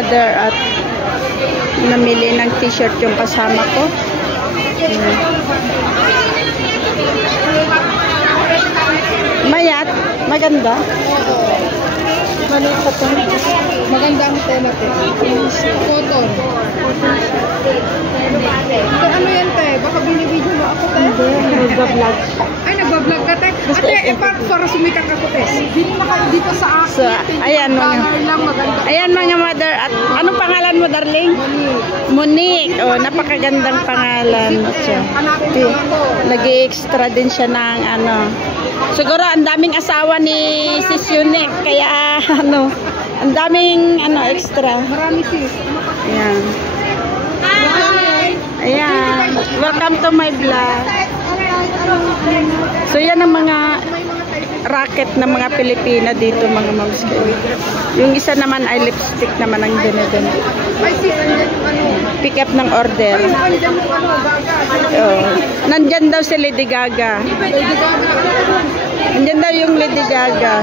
mother at namili ng t-shirt yung kasama ko. Mayat, maganda. Maliit pa to. Maganda ang tela te. Cotton. So, ano yan te? Baka binibidyo mo ako te? Hindi, nagbablog. Ay, nagbablog ka te? Ate, para sumikat ako te. Bili na kayo dito sa akin. So, ayan mga. Lang, maganda. Ayan mga mother. At anong pangalan mo, darling? Monique. Oh, napakagandang pangalan. Nag-extra din siya ng ano. Siguro ang daming asawa ni Sis Unique. Kaya ano, ang daming ano extra. Marami sis. Ayan. Hi! Ayan. Welcome to my vlog. So yan ang mga racket ng mga Pilipina dito mga moms. Yung isa naman ay lipstick naman ang dinedon. Ay sis, ano? Pick up ng order. Oh. Nandyan daw si Lady Gaga. Nandyan daw yung Lady Gaga.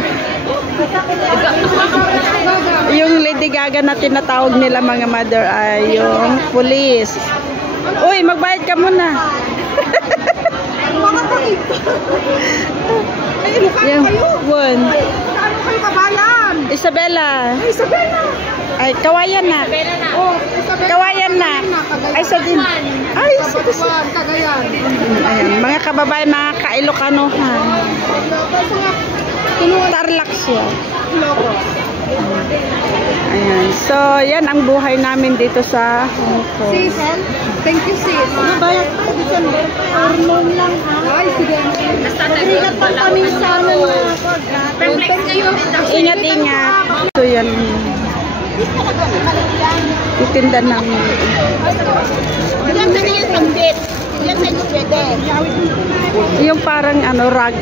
Yung Lady Gaga na tinatawag nila mga mother ay yung police. Uy, magbayad ka muna. Yung one. Ano kayo kabayan? Isabela. Isabela. Ay, kawayan na. Oh, Isabela. Kawayan na. Ay, sa din. Ay, sa din. Cagayan. Ayan, mga kababayan, mga ka-Ilocanohan. Tarlac siya. Ayan. So, yan ang buhay namin dito sa Hong Kong. Sis, thank you sis. Nabayad pa, December. Arnold lang ha. Ay, sige. Ingat pa kami sa Perplex kayo. Ingat, ingat. So, yan. Itinda namin. Ilan na yung tambit? Ilan na yung pwede? Yung parang ano, rag.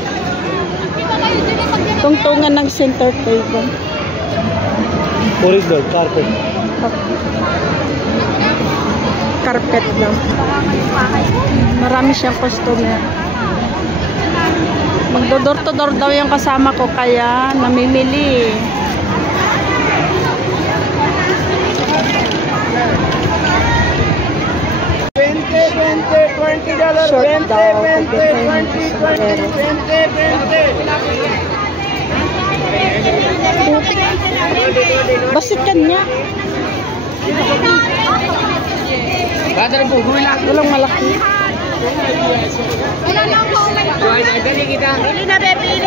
Tungtungan ng center table. Original carpet. Carpet daw. Marami siyang customer. Magdodor to door daw yung kasama ko kaya namimili. Short daw. Basit kanya. Walang malaki. Pili na be, pili.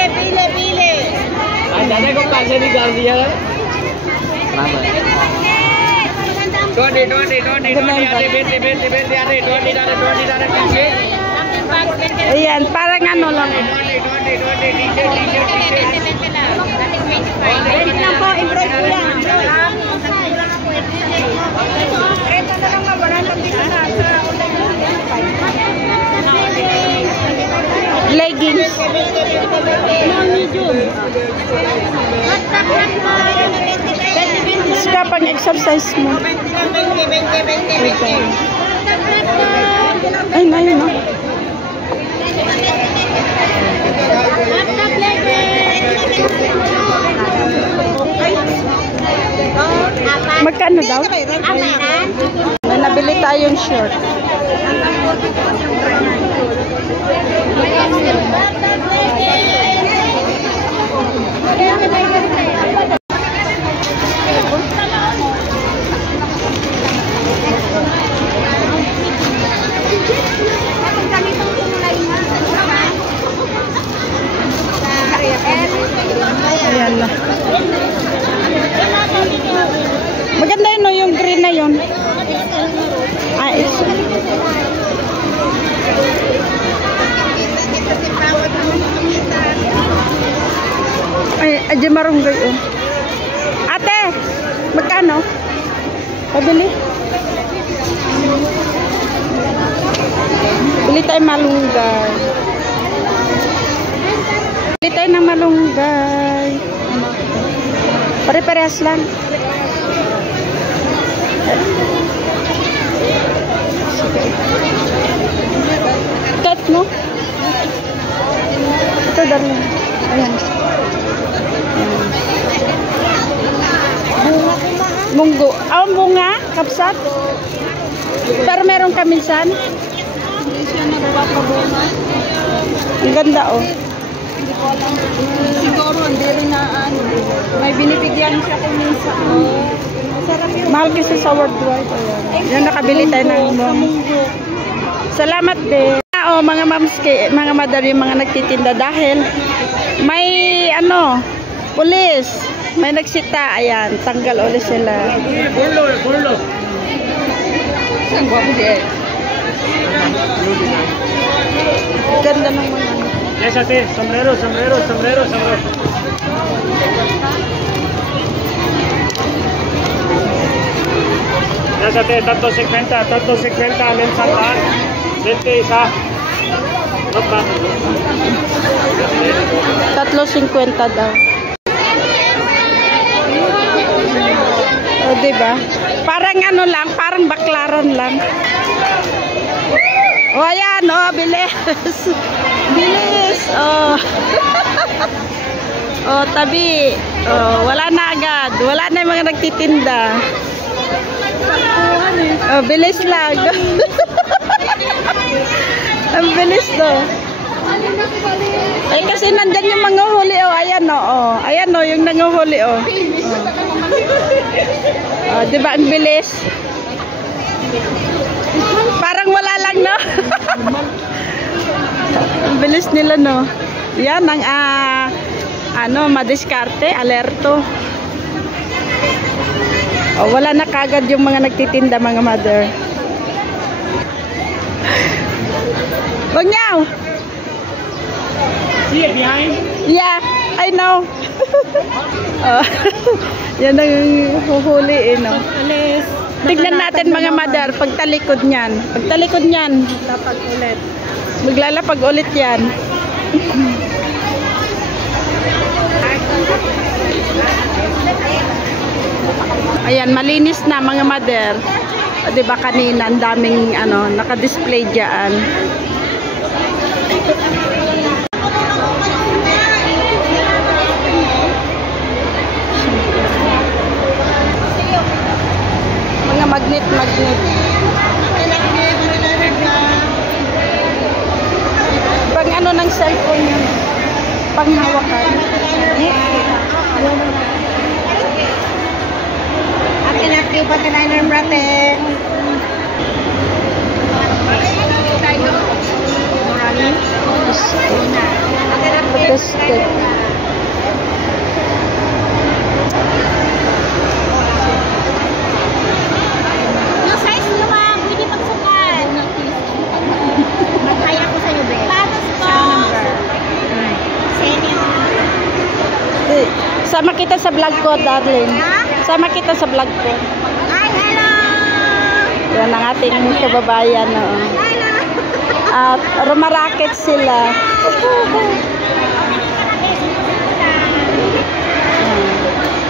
Ayan, parang ano lang. Lang po, embroid po yan. Ito na lang mabalan pag dito na. Leggings. Ska pang exercise mo. Ay, na yun, no? Magkano daw? May nabili tayong short. Ayan na. Maganda yun, no? Yung green na yun. Ah, ito. Ay, adya marunggay, oh. Ate, magkano? Pabili? Bili tayo malunggay. Bili tayo ng malunggay. Pare-parehas lang. Cut, no? Ito, darling. Ayan. Munggo. Oh, ang bunga, kapsat? Pero meron ka minsan? Hindi siya nagpapabunga. Ang ganda oh. Hindi ko alam. Siguro, hindi rin na ano. May binibigyan siya kung minsan. Masarap yun. Mahal kasi sa worldwide. Yan, nakabili tayo ng Munggo. Salamat din. Oh, mga mams, mga madam, yung mga nagtitinda dahil may ano, pulis. May nagsita, ayan, tanggal ulit sila. Burlo. Ganda ng mga. Yes, ate. Sombrero. Yes, ate. 350 mensalan. 20 isa. Not bad. 3.50 daw. O, diba? Parang ano lang, parang baklaran lang. O, ayan, o, bilis. Bilis, o. O, tabi. O, wala na agad. Wala na yung mga nagtitinda. O, bilis lang. Ang bilis to. Eh, kasi nandyan yung mga huli, o. Ayan, o. Ayan, o, yung nanguhuli, o. Oh, di ba ang bilis? Parang wala lang, no? Ang bilis nila, no? Yan ang ano, madiskarte, alerto. Oh, wala na kagad yung mga nagtitinda, mga mother. Bangyaw! See it behind? Yeah, I know. Oh, yan ang huhuliin, no? Alis. Tignan natin mga mother, pagtalikod niyan. Pagtalikod niyan, Lapag ulit. maglalapag ulit yan. Ayan, malinis na mga mother. O, diba kanina, ang daming ano, naka-display dyan. Mga magnet. Pang ano ng cellphone yun. Panghawakan. Akin pa ka na ng brate. Biscuit. Yung size nyo ma, pwede pagsukan. Magkaya ko sa'yo, be. Patos ko. Sama kita sa vlog ko, darling. Sama kita sa vlog ko. Hi, hello! Yan ang ating kababayan. No? Hello! At rumaraket sila.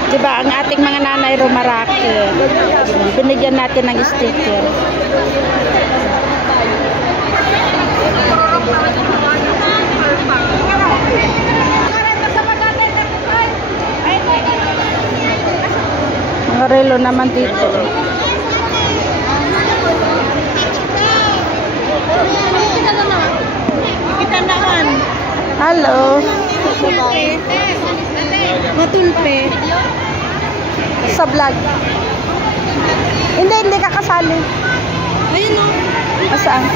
Diba, ang ating mga nanay rumaraket. Binigyan natin ng sticker. Mga relo naman dito. Kita naman. Hello. Matulpe. Sa vlog. Hindi ka kasali. Ayun o. Saan?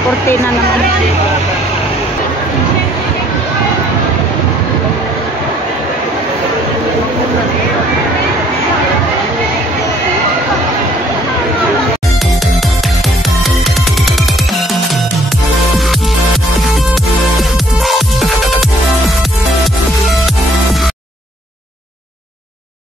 Cortina naman.